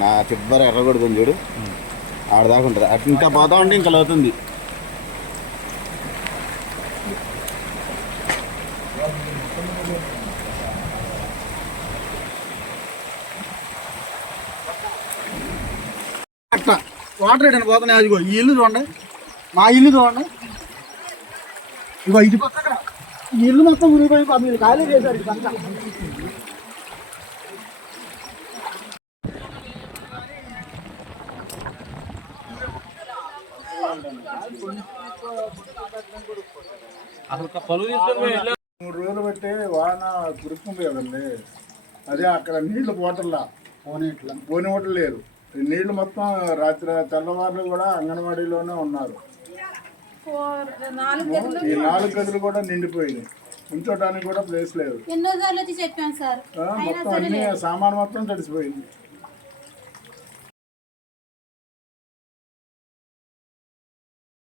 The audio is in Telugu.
నా చిబ్బర ఎర్రగొడుతుంది చూడు, ఆడదాకా ఉంటుంది. అటు ఇంకా పోతా ఉంటే ఇంకా లోతుంది. అట్లా వాటర్ రేట్ అని పోతున్నాయి. అదిగో ఈ ఇల్లు చూడండి, మా ఇల్లు చూడండి, ఇగో ఇది పక్కన ఈ ఇల్లు మొత్తం మునిగిపోయి మీరు ఖాళీ చేశారు. ఇదంతా అసలు పలువు తీసుకొని 3 రోజులు బట్టి వాన కురుక్కుంది కదండి. అదే అక్కడ నీళ్లు పోటల్లా పోనివ్వటం లేదు. నీళ్లు మొత్తం రాత్రి తెల్లవారులు కూడా అంగన్వాడీలోనే ఉన్నారు. ఈ 4 గదులు కూడా నిండిపోయినాయి, ఉంచోడానికి కూడా ప్లేస్ లేదు. ఎన్నోసార్లు వచ్చి చెప్పాను సార్, మొత్తం అన్ని సామాన్ మొత్తం తడిసిపోయింది.